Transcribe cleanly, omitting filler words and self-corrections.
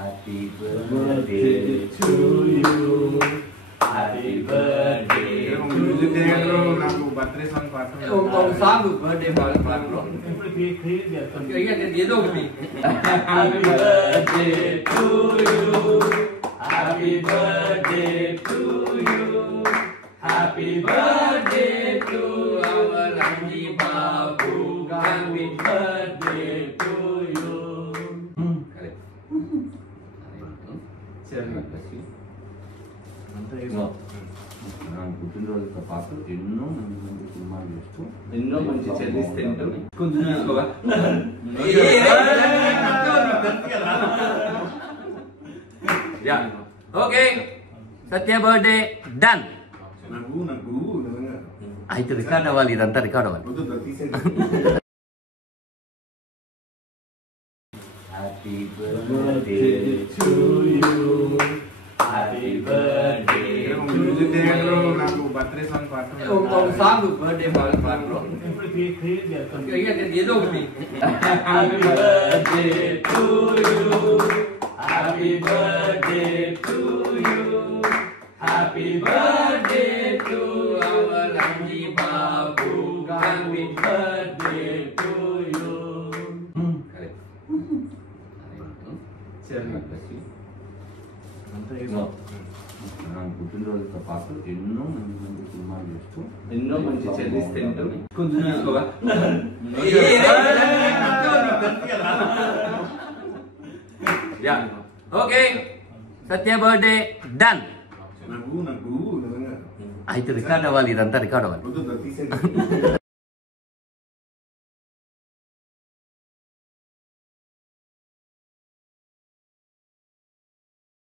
Happy birthday to you. Happy birthday to you. నాకు birthday song పాడుతున్నా. ఒక song birthday పాడలో. ఏదో ఒకటి. Happy birthday to you. Happy birthday to you. Happy birthday to our Rangi Babu. Happy birthday to you. పుట్టినరోజుతో పాటు ఎన్నో మంచి సినిమాలు చేస్తూ ఎన్నో మంచి చెల్లిస్ తింటూ ఓకే సత్య బర్త్డే డన్. నాకు అయితే రికార్డ్ అవ్వాలి, ఇదంతా రికార్డ్ అవ్వాలి. Happy birthday to you. Happy birthday నాకు బర్త్డే సాంగ్ పాడుతున్నా. ఒక సాంగ్ బర్త్డే పాడలో. ఏదో ఒకటి. Happy birthday to you. Happy birthday to you. Happy birthday to our Rangi Babu. Happy birthday to you. పుట్టినరోజుతో పాటు ఎన్నో మంచి సినిమాలు చేస్తూ ఎన్నో మంచి చెల్లిస్ తింటూ ఓకే సత్య బర్త్డే డన్. నాకు అయితే రికార్డ్ అవ్వాలి, ఇదంతా రికార్డ్ అవ్వాలి.